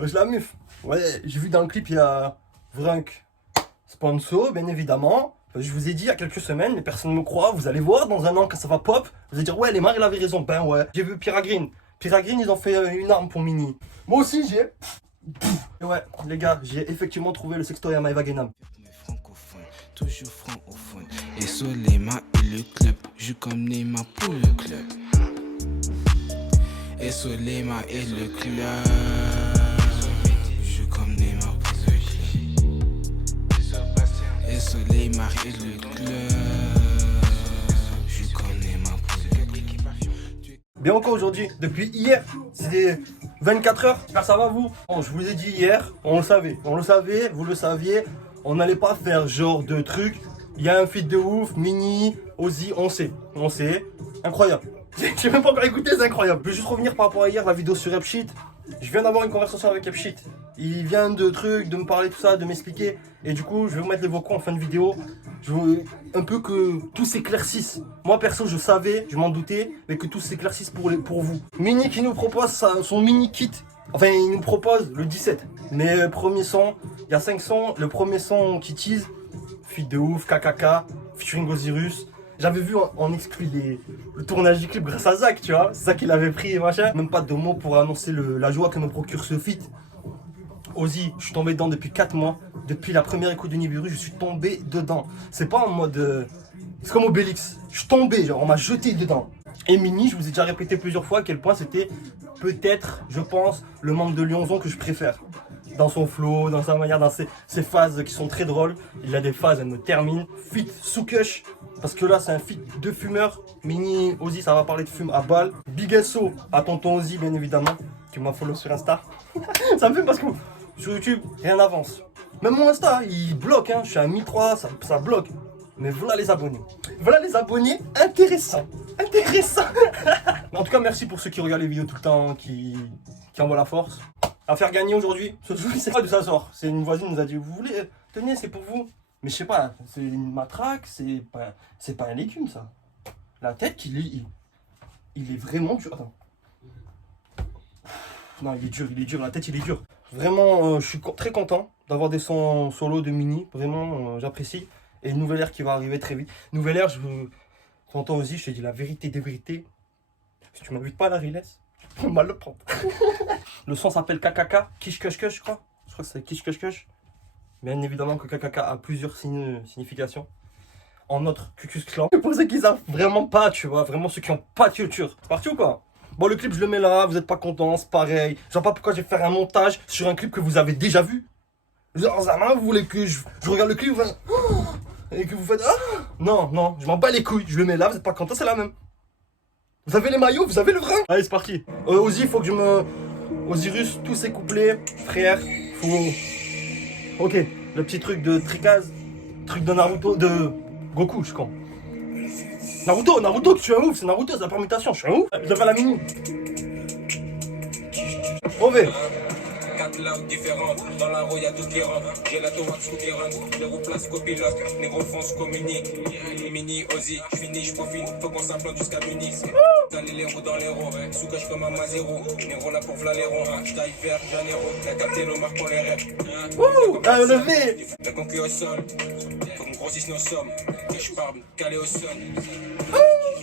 Je la muf. Ouais, j'ai vu dans le clip, il y a Vrunk, sponsor, bien évidemment. Je vous ai dit il y a quelques semaines, mais personne ne me croit. Vous allez voir, dans un an, quand ça va pop, vous allez dire, ouais, Lemar, il avait raison. Ben ouais. J'ai vu Pyragreen. Pyragreen, ils ont fait une arme pour Mini. Moi aussi, j'ai. Et ouais, les gars, j'ai effectivement trouvé le sextoy à Maëva Guénam. Toujours francophone. Et Solema et le club, joue comme Neymar pour le club. Et Solema et le club, joue comme Neymar pour le club. Et Solema et le club, joue comme Neymar pour le club. Bien encore aujourd'hui, depuis hier, c'était 24 heures. J'espère que ça va vous. Bon, je vous ai dit hier, on le savait, vous le saviez. On n'allait pas faire genre de truc. Il y a un feat de ouf, Mini, Ozzy, on sait, incroyable. J'ai même pas encore écouté, c'est incroyable. Je vais juste revenir par rapport à hier, la vidéo sur Epshit. Je viens d'avoir une conversation avec Epshit. Il vient de me parler tout ça, de m'expliquer. Et du coup, je vais vous mettre les vocaux en fin de vidéo. Je veux un peu que tout s'éclaircisse. Moi, perso, je savais, je m'en doutais, mais que tout s'éclaircisse pour vous. Mini qui nous propose son mini kit. Enfin, il nous propose le 17. Mais premier son, il y a 5 sons. Le premier son qui tease, feat de ouf, KKK, featuring Osiris. J'avais vu en exclu le tournage du clip grâce à Zach, tu vois. C'est ça qu'il avait pris et machin. Même pas de mots pour annoncer la joie que me procure ce feat. Ozzy, je suis tombé dedans depuis 4 mois. Depuis la première écoute de Nibiru, je suis tombé dedans. C'est pas en mode... c'est comme Obélix. Je suis tombé, genre on m'a jeté dedans. Et Mini, je vous ai déjà répété plusieurs fois à quel point c'était peut-être, je pense, le membre de Lyonzon que je préfère. Dans son flow, dans sa manière, dans ses phases qui sont très drôles. Il a des phases, elles me terminent. Feat Soukush, parce que là c'est un feat de fumeur. Mini, Ozzy, ça va parler de fume à balle. Big SO à tonton Ozzy, bien évidemment, qui m'a follow sur Insta. Ça me fait parce que sur YouTube, rien n'avance. Même mon Insta, il bloque, hein. Je suis à 1003, ça bloque. Mais voilà les abonnés. Voilà les abonnés intéressants. Intéressant. En tout cas, merci pour ceux qui regardent les vidéos tout le temps, qui envoient la force. À faire gagner aujourd'hui, ce jeu, c'est pas d'où ça sort. C'est une voisine nous a dit, vous voulez, tenez, c'est pour vous. Mais je sais pas, c'est une matraque, c'est pas un légume ça. La tête, il est vraiment dur. Attends. Non, il est dur, la tête il est dur. Vraiment, je suis très content d'avoir des sons solo de Mini. Vraiment, j'apprécie. Et une nouvelle ère qui va arriver très vite. Nouvelle ère, je vous entends aussi, je te dis la vérité des vérités. Si tu m'invites pas à la relax, je vais mal le prendre. Le son s'appelle KKK, Kish Kush Kush, je crois. Je crois que c'est Kish Kush Kush. Bien évidemment que KKK a plusieurs significations. En notre Cucus Clan. Pour ceux qui savent vraiment pas, tu vois, vraiment ceux qui ont pas de culture. C'est parti ou quoi? Bon, le clip, je le mets là, vous êtes pas contents, c'est pareil. Je vois pas pourquoi je vais faire un montage sur un clip que vous avez déjà vu. Genre, Zama, vous voulez que je regarde le clip, vous faites... et que vous faites... Ah non, non, je m'en bats les couilles. Je le mets là, vous êtes pas contents, c'est la même. Vous avez les maillots, vous avez le vrai. Allez, c'est parti. Ozzy, il faut que je me... Osiris, tous ces couplets, frère, faut... Ok, le petit truc de Tricaz, truc de Naruto, de Goku, je crois. Naruto, tu es un ouf, c'est Naruto, c'est la permutation, je suis un ouf. Je vais à la Mini. OV. 4 langues différentes, dans la roue y'a tout qui rentre. J'ai la tomate souterraine, les roues place copilote, les gros fonds communiquent. Mini, Ozzy, j'finis, j'profite, faut qu'on s'implante jusqu'à Munich. Caler les roues dans les ronds, sous que j'fais ma Mazero. Nero là pour Vlalero, j'taille vert, Janeiro. T'as capté nos marques pour les rêves. Ouh, un levé. La concu au sol, faut qu'on grossisse nos sommes. Que j'parle, calé au sol.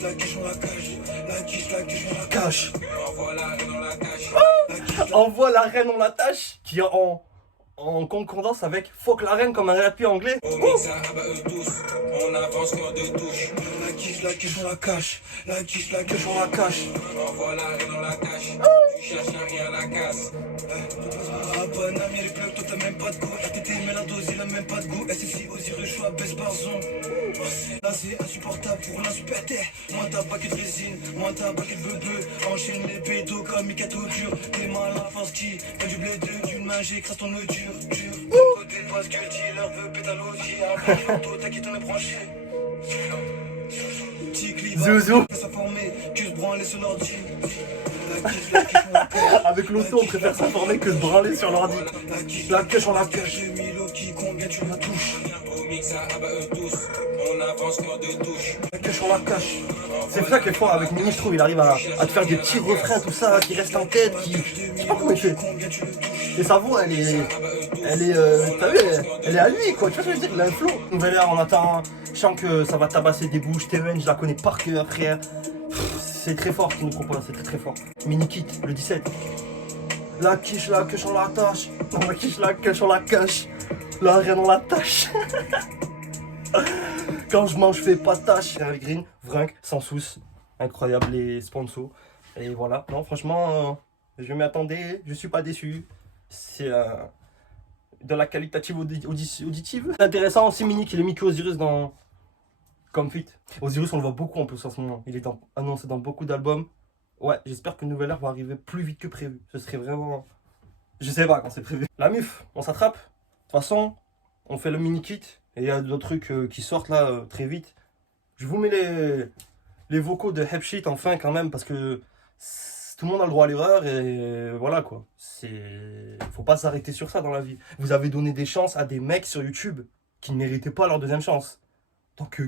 La quiche, on la cache, la quiche, on la Cache. envoie la reine dans la cache. Envoie la reine, on l'attache, qui est en concordance avec fuck la reine comme un rappeur anglais. On mixe ça abat eux tous, on avance quand deux touches. La quiche, on la cache, la quiche, on la cache. Envoie la reine dans la cache, tu cherches y'a rien à la casse. Ah bon ami, les clubs, toi t'as même pas de goût. La tété, mais la dose, il a même pas de goût. SSI, Osiris, je suis à baisse par zone. Là c'est insupportable pour l'insuperter. Moins t'as baquet de résine, moins t'as baquet de bebe. Enchaîne les pédos comme Mikato dur. T'es mal à la fin ski, t'as du blé d'une main, j'écrase ton nœud dur. Côté parce que le dealer veut pétaloser. Un peu t'as qui t'en est branché. Petit clip, Zouzou. ça formé, que se branler sur l'ordi. Avec l'auto, on préfère s'informer que se branler sur l'ordi. La cache, on la cache. Combien tu la touches? Au mix ça abat eux tous, on avance quand deux touches. La cache, on la cache. C'est ça qui est fort avec Mini, je trouve. Il arrive à te faire des petits refrains, tout ça, qui restent en tête, qui... Je sais pas comment il fait. Combien tu le touches? Et sa voix, elle est, t'as vu, elle est à lui, quoi. Tu vois ce que je veux dire? Il a un flow. Nouvelle ère, on attend. Je sens que ça va tabasser des bouches. Steven, je la connais par cœur, frère. C'est très fort ce qu'il nous propose, c'est très très fort. Mini kit, le 17. La quiche, la queue, on la tâche. La quiche, la queue, on la cache. La rien on la tâche. Quand je mange, je fais pas de tâche. Avec Green, Vrunk, sans souce. Incroyable les sponsors. Et voilà. Non, franchement, je m'y attendais. Je suis pas déçu. C'est de la qualitative auditive. C'est intéressant aussi, Mini, qu'il ait mis que Osiris dans Comfit. Osiris, on le voit beaucoup en plus en ce moment. Il est annoncé dans beaucoup d'albums. Ouais, j'espère que Nouvelle Ère va arriver plus vite que prévu. Ce serait vraiment... Je sais pas quand c'est prévu. La MUF, on s'attrape. De toute façon, on fait le mini kit. Et il y a d'autres trucs qui sortent là très vite. Je vous mets les vocaux de Hepshit enfin quand même. Parce que tout le monde a le droit à l'erreur. Et voilà quoi. Faut pas s'arrêter sur ça dans la vie. Vous avez donné des chances à des mecs sur YouTube qui ne méritaient pas leur deuxième chance. Donc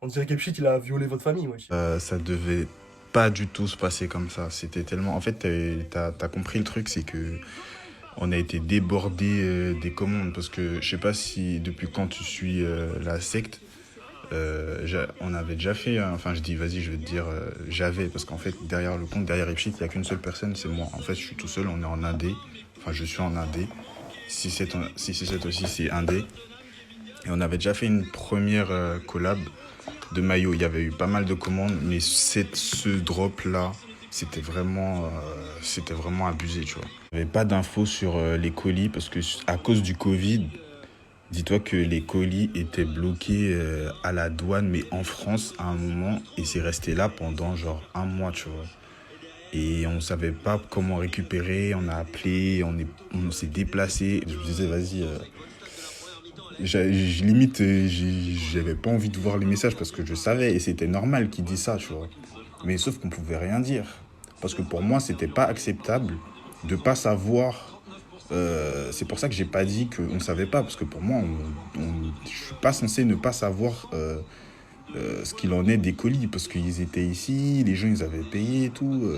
on dirait qu'Hepshit il a violé votre famille. Ouais. Ça devait pas du tout se passer comme ça. C'était tellement... En fait, t'as compris le truc, c'est que on a été débordé des commandes. Parce que je sais pas si depuis quand tu suis la secte, on avait déjà fait... Enfin, je dis, vas-y, je vais te dire, j'avais. Parce qu'en fait, derrière le compte, derrière Hepshit, il n'y a qu'une seule personne, c'est moi. En fait, je suis tout seul, on est en indé. Enfin, je suis en indé. 667 aussi, c'est indé. Et on avait déjà fait une première collab de maillot. Il y avait eu pas mal de commandes, mais ce drop-là, c'était vraiment abusé, tu vois. Il n'y avait pas d'infos sur les colis, parce que à cause du Covid, dis-toi que les colis étaient bloqués à la douane, mais en France, à un moment, et c'est resté là pendant genre 1 mois, tu vois. Et on ne savait pas comment récupérer, on a appelé, on s'est déplacé. Je me disais, vas-y... limite, j'avais pas envie de voir les messages parce que je savais et c'était normal qu'ils disent ça, tu vois. Mais sauf qu'on pouvait rien dire. Parce que pour moi, c'était pas acceptable de pas savoir. C'est pour ça que j'ai pas dit qu'on savait pas. Parce que pour moi, je suis pas censé ne pas savoir ce qu'il en est des colis. Parce qu'ils étaient ici, les gens, ils avaient payé et tout.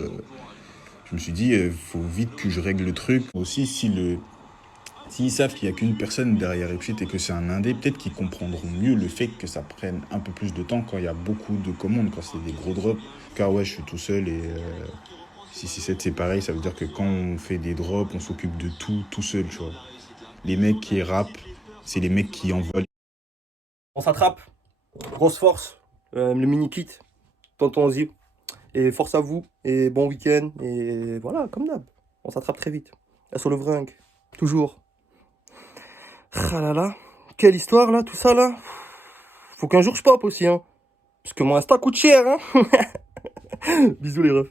Je me suis dit, faut vite que je règle le truc. Aussi, s'ils savent qu'il n'y a qu'une personne derrière Hepshit et que c'est un indé, peut-être qu'ils comprendront mieux le fait que ça prenne un peu plus de temps quand il y a beaucoup de commandes, quand c'est des gros drops. Car ouais, je suis tout seul et 667 c'est pareil, ça veut dire que quand on fait des drops, on s'occupe de tout seul, tu vois. Les mecs qui rappent, c'est les mecs qui envoient. On s'attrape. Grosse force. Le mini kit. Tonton Ozzy. Et force à vous. Et bon week-end. Et voilà, comme d'hab. On s'attrape très vite. La sur le Vrunk. Toujours. Ah là là, quelle histoire là, tout ça là. Faut qu'un jour je pop aussi, hein. Parce que mon Insta coûte cher, hein. Bisous les refs.